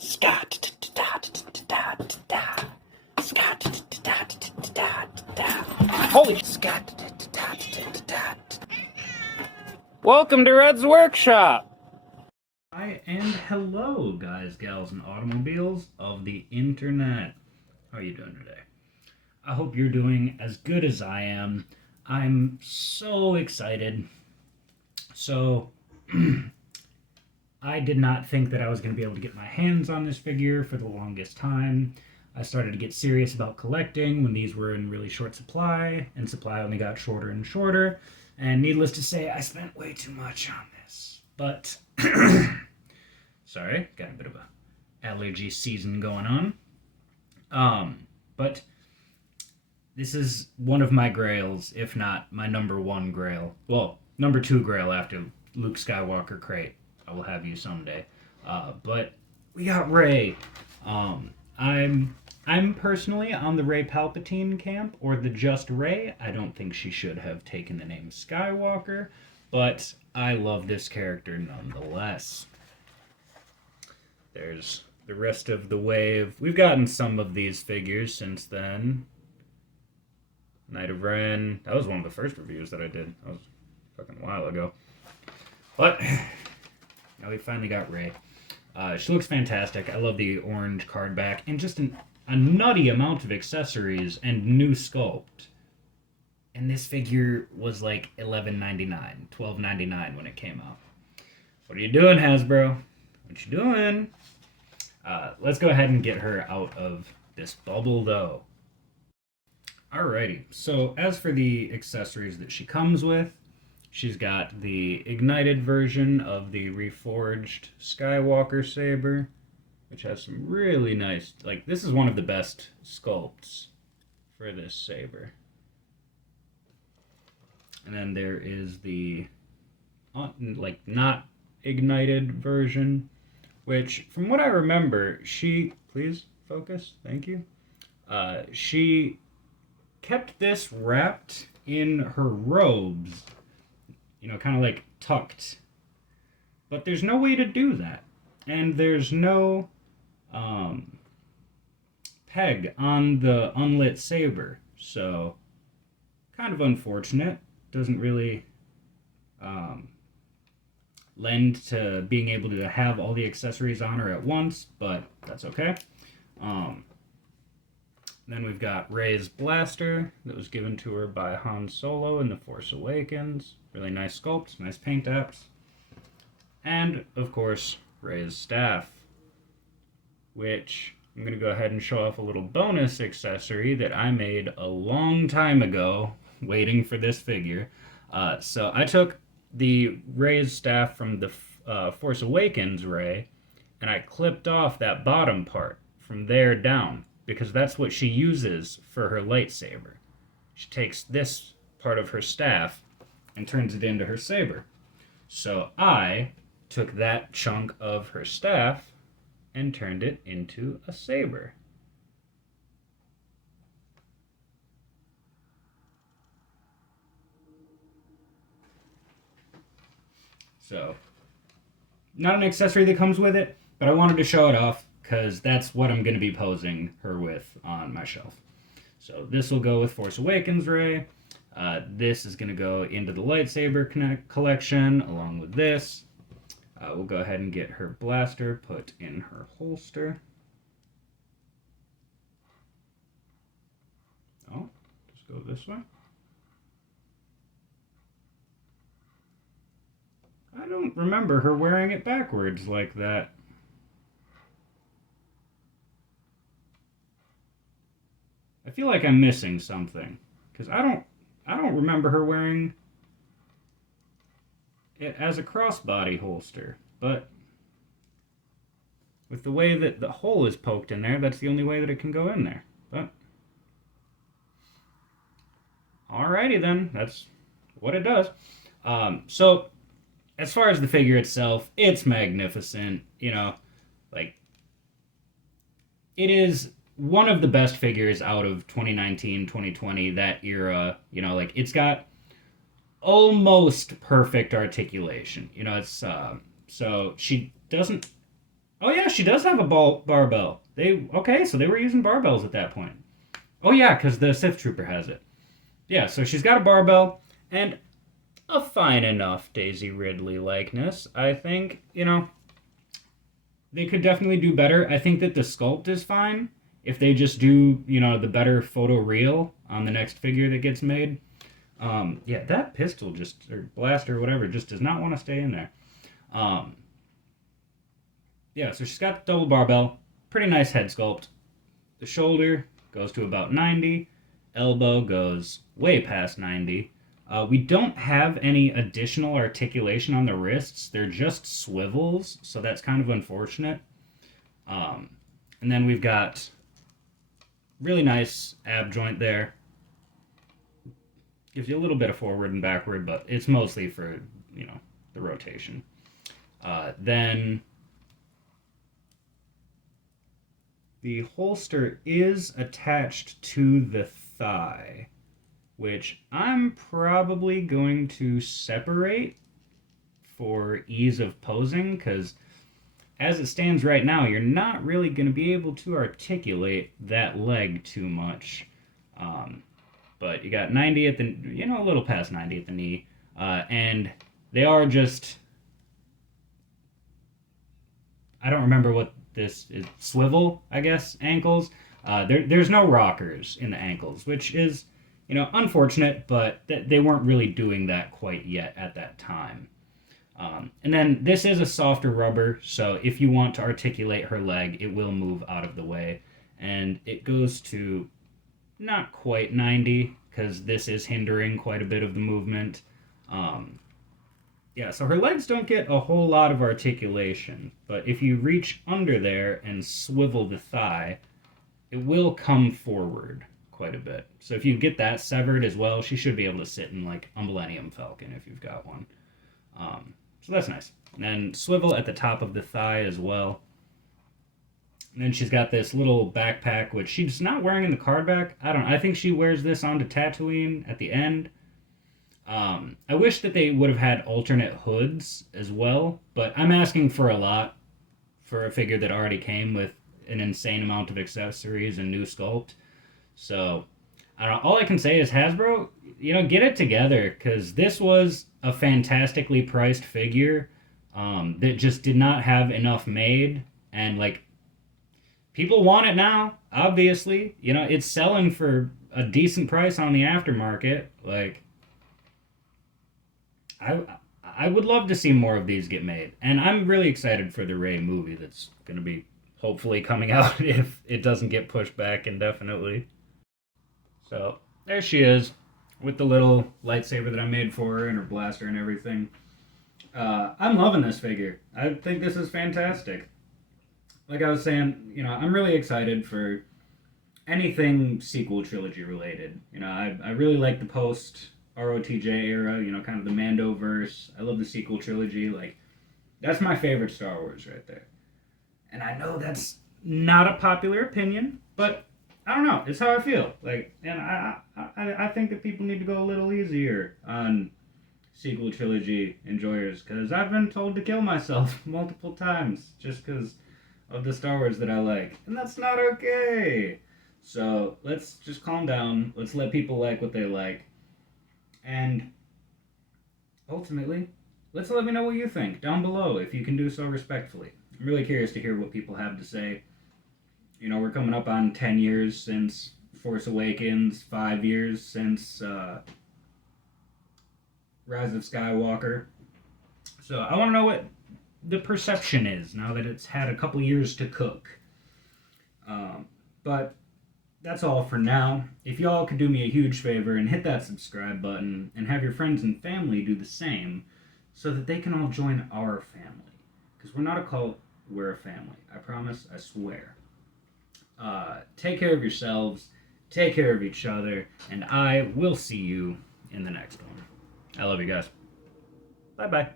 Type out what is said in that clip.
Scott. Holy Scott. Welcome to Red's Workshop. Hi and hello, guys, gals, and automobiles of the internet. How are you doing today? I hope you're doing as good as I am. I'm so excited. So, I did not think that I was going to be able to get my hands on this figure for the longest time. I started to get serious about collecting when these were in really short supply, and supply only got shorter and shorter. And needless to say, I spent way too much on this. But, sorry, got a bit of a allergy season going on. But this is one of my grails, if not my number one grail. Well, number two grail after Luke Skywalker crate. I will have you someday. But we got Rey. I'm personally on the Rey Palpatine camp, or the just Rey. I don't think she should have taken the name Skywalker, but I love this character nonetheless. There's the rest of the wave. We've gotten some of these figures since then. Knight of Ren. That was one of the first reviews that I did. That was fucking a while ago. But now we finally got Rey. She looks fantastic. I love the orange card back and just a nutty amount of accessories and new sculpt. And this figure was like $11.99, $12.99 when it came out. What are you doing, Hasbro? What you doing? Let's go ahead and get her out of this bubble, though. Alrighty, so as for the accessories that she comes with, she's got the ignited version of the reforged Skywalker saber, which has some really nice, like, this is one of the best sculpts for this saber. And then there is the, like, not ignited version, which, from what I remember, she, please focus, thank you, she kept this wrapped in her robes, you know, kind of like tucked. But there's no way to do that. And there's no peg on the unlit saber. So, kind of unfortunate. Doesn't really lend to being able to have all the accessories on her at once, but that's okay. Then we've got Rey's blaster that was given to her by Han Solo in The Force Awakens. Really nice sculpt, nice paint apps. And, of course, Rey's staff, which I'm going to go ahead and show off a little bonus accessory that I made a long time ago, waiting for this figure. So I took the Rey's staff from the Force Awakens Rey, and I clipped off that bottom part from there down, because that's what she uses for her lightsaber. She takes this part of her staff and turns it into her saber. So I took that chunk of her staff and turned it into a saber. So, not an accessory that comes with it, but I wanted to show it off because that's what I'm going to be posing her with on my shelf. So this will go with Force Awakens Rey. This is going to go into the lightsaber collection along with this. We'll go ahead and get her blaster put in her holster. Oh, just go this way. I don't remember her wearing it backwards like that. I feel like I'm missing something, because I don't remember her wearing it as a crossbody holster, but with the way that the hole is poked in there, that's the only way that it can go in there. But alrighty then, that's what it does. So as far as the figure itself, it's magnificent. You know, like, it is one of the best figures out of 2019, 2020, that era. You know, like, it's got almost perfect articulation. You know, it's so she doesn't Oh yeah, she does have a barbell. Okay, so they were using barbells at that point. Oh yeah, because the Sith Trooper has it. Yeah, so she's got a barbell and a fine enough Daisy Ridley likeness. I think, they could definitely do better. I think that the sculpt is fine if they just do, the better photo reel on the next figure that gets made. Yeah, that pistol or blaster or whatever just does not want to stay in there. Um, yeah, so she's got the double barbell. Pretty nice head sculpt. The shoulder goes to about 90. Elbow goes way past 90. We don't have any additional articulation on the wrists. They're just swivels, so that's kind of unfortunate. And then we've got really nice ab joint there. Gives you a little bit of forward and backward, but it's mostly for, the rotation. Then the holster is attached to the thigh, which I'm probably going to separate for ease of posing, because as it stands right now, you're not really going to be able to articulate that leg too much. But you got 90 at the, a little past 90 at the knee, and they are just, I don't remember what this is, swivel, I guess, ankles. There's no rockers in the ankles, which is, unfortunate, but they weren't really doing that quite yet at that time. And then this is a softer rubber, so if you want to articulate her leg, it will move out of the way. And it goes to not quite 90, because this is hindering quite a bit of the movement. Yeah, so her legs don't get a whole lot of articulation, but if you reach under there and swivel the thigh, it will come forward quite a bit. So if you get that severed as well, she should be able to sit in like a Millennium Falcon if you've got one. So that's nice. And then swivel at the top of the thigh as well. And then she's got this little backpack, which she's not wearing in the card back. I think she wears this onto Tatooine at the end. I wish that they would have had alternate hoods as well, but I'm asking for a lot for a figure that already came with an insane amount of accessories and new sculpt. So, I don't know. All I can say is Hasbro, get it together, because this was a fantastically priced figure that just did not have enough made, and like, people want it now, obviously. It's selling for a decent price on the aftermarket. Like, I would love to see more of these get made, and I'm really excited for the Rey movie that's going to be hopefully coming out if it doesn't get pushed back indefinitely. So there she is with the little lightsaber that I made for her and her blaster and everything. I'm loving this figure. I think this is fantastic. Like I was saying, I'm really excited for anything sequel trilogy related. I really like the post ROTJ era, kind of the Mandoverse. I love the sequel trilogy. Like, that's my favorite Star Wars right there. And I know that's not a popular opinion, but I don't know. It's how I feel. Like, and I think that people need to go a little easier on sequel trilogy enjoyers, because I've been told to kill myself multiple times just because of the Star Wars that I like, and that's not okay. So let's just calm down. Let's let people like what they like, and ultimately, let's let me know what you think down below if you can do so respectfully. I'm really curious to hear what people have to say. We're coming up on 10 years since Force Awakens, 5 years since Rise of Skywalker. So I want to know what the perception is now that it's had a couple years to cook. But that's all for now. If y'all could do me a huge favor and hit that subscribe button and have your friends and family do the same so that they can all join our family. Because we're not a cult, we're a family. I promise, I swear. Take care of yourselves, take care of each other, and I will see you in the next one. I love you guys. Bye-bye.